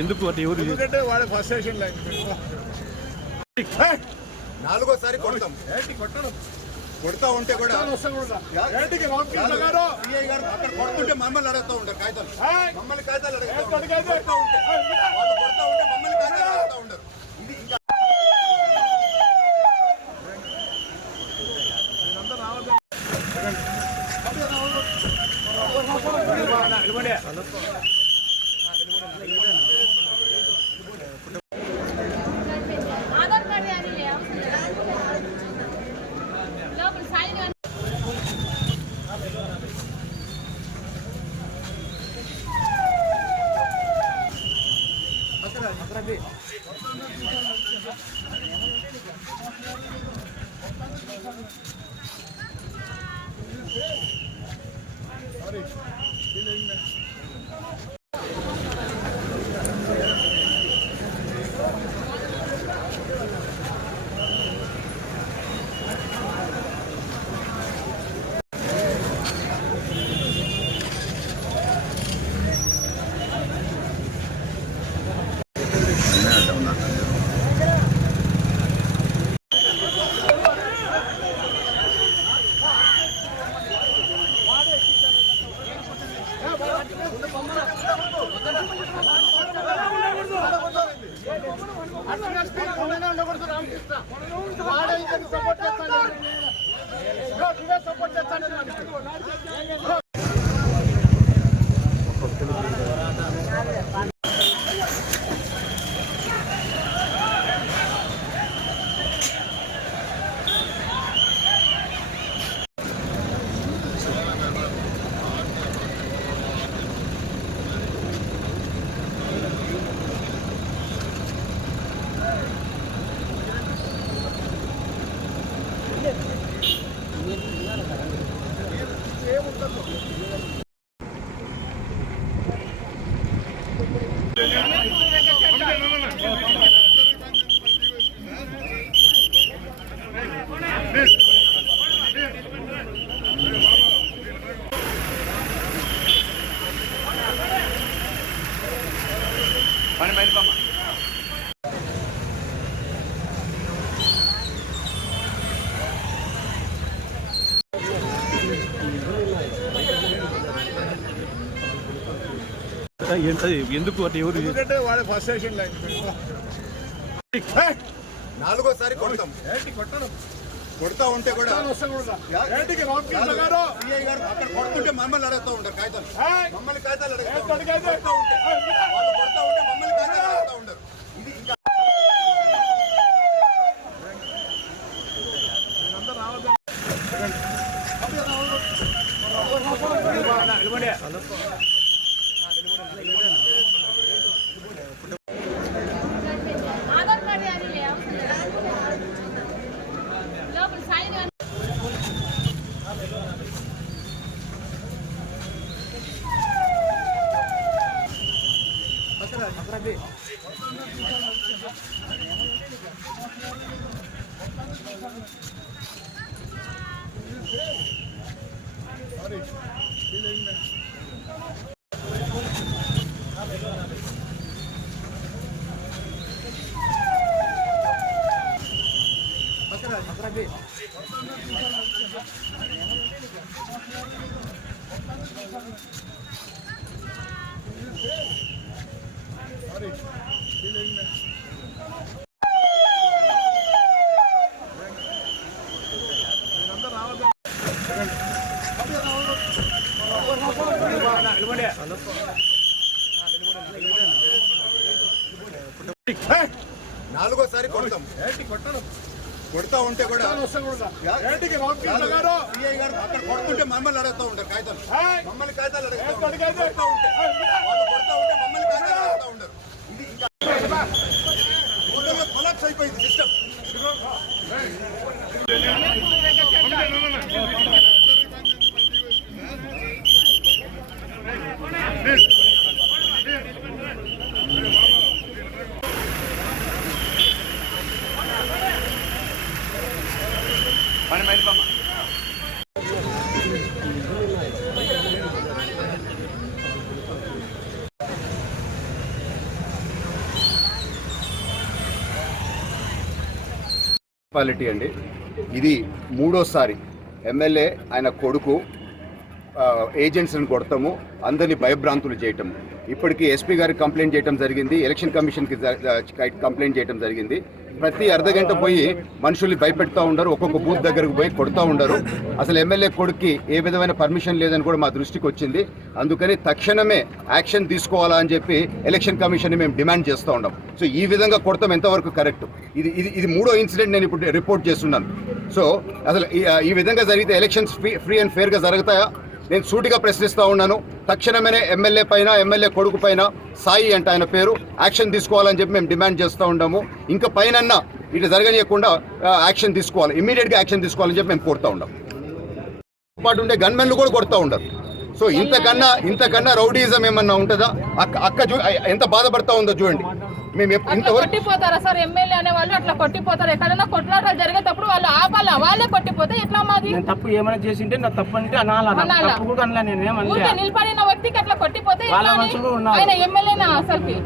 ఎందుకు అంటే ఎవరు ఎందుకంటే వాళ్ళ ఫస్ట్ స్టేషన్ లైన్ నాలుగోసారి కొడతా ఉంటే కూడా అక్కడ కొడుతుంటే మమ్మల్ని అడుగుతూ ఉంటారు కాగితాలు మమ్మల్ని కాగితాలు అడుగుతూ ఉంటే వాళ్ళు కొడతా ఉంటే మమ్మల్ని కాగితాలు అడుగుతూ ఉంటారు. ఇది ఇంకా ఎందుకు అంటే ఎవరు ఎందుకంటే వాళ్ళ ఫస్ట్ స్టేషన్ లైన్ నాలుగోసారి కొడతా ఉంటే కూడా అక్కడ కొడుతుంటే మమ్మల్ని అడుగుతూ ఉంటారు కాగితాలు మమ్మల్ని కాగితాలు అడుగుతూ ఉంటే వాళ్ళు కొడతా ఉంటే మమ్మల్ని కాగితాలు అడుగుతూ ఉంటారు. ఇది ఇంకా నాలుగోసారి కొడతా ఉంటే కూడా అక్కడ కొడుతుంటే మమ్మల్ని అడుగుతూ ఉంటారు కాగితాలు మమ్మల్ని కాగితాలు అడుగుతూ ఉంటే వాళ్ళు కొడతా ఉంటే మమ్మల్ని కాగితాలు అడుగుతూ ఉంటారు. ఇది ఇంకా అయిపోయింది సిస్టమ్. మున్సిపాలిటీ అండి, ఇది మూడోసారి ఎమ్మెల్యే ఆయన కొడుకు ఏజెంట్స్ని కొడతాము, అందరినీ భయభ్రాంతులు చేయటం. ఇప్పటికీ ఎస్పీ గారికి కంప్లైంట్ చేయడం జరిగింది, ఎలక్షన్ కమిషన్కి కంప్లైంట్ చేయడం జరిగింది. ప్రతి అర్ధగంట పోయి మనుషుల్ని భయపెడతా ఉండరు, ఒక్కొక్క బూత్ దగ్గరకు పోయి కొడతా ఉండరు. అసలు ఎమ్మెల్యే కొడుక్కి ఏ విధమైన పర్మిషన్ లేదని కూడా మా దృష్టికి వచ్చింది. అందుకని తక్షణమే యాక్షన్ తీసుకోవాలా అని చెప్పి ఎలక్షన్ కమిషన్ని మేము డిమాండ్ చేస్తూ ఉన్నాం. సో ఈ విధంగా కొడతాం ఎంతవరకు కరెక్ట్? ఇది మూడో ఇన్సిడెంట్ నేను ఇప్పుడు రిపోర్ట్ చేస్తున్నాను. సో అసలు ఈ విధంగా జరిగితే ఎలక్షన్స్ ఫ్రీ అండ్ ఫేర్గా జరుగుతాయా? నేను సూటిగా ప్రశ్నిస్తూ ఉన్నాను. తక్షణమే ఎమ్మెల్యే పైన, ఎమ్మెల్యే కొడుకు పైన, సాయి అంటే ఆయన పేరు, యాక్షన్ తీసుకోవాలని చెప్పి మేము డిమాండ్ చేస్తూ ఉన్నాము. ఇంకా పైన ఇట్లా జరగనీయకుండా యాక్షన్ తీసుకోవాలి, ఇమ్మీడియట్గా యాక్షన్ తీసుకోవాలని చెప్పి మేము కోరుతూ ఉన్నాం. పాటు ఉండే గన్మెన్లు కూడా కొడుతూ ఉండరు. సో ఇంతకన్నా రౌడీజం ఏమన్నా ఉంటుందా? అక్క ఎంత బాధపడతా ఉందో చూడండి. మేము కొట్టిపోతారా సార్? ఎమ్మెల్యే అనే వాళ్ళు అట్లా కొట్టిపోతారు. ఎక్కడైనా కొట్లాటలు జరిగేటప్పుడు వాళ్ళు ఆపాలా? వాళ్ళే కొట్టిపోతే ఎట్లా? మాది తప్పు ఏమైనా చేసింటే నా తప్పు అంటే నిలబడిన వ్యక్తికి అట్లా కొట్టిపోతే ఆయన ఎమ్మెల్యేనా అసలుకి?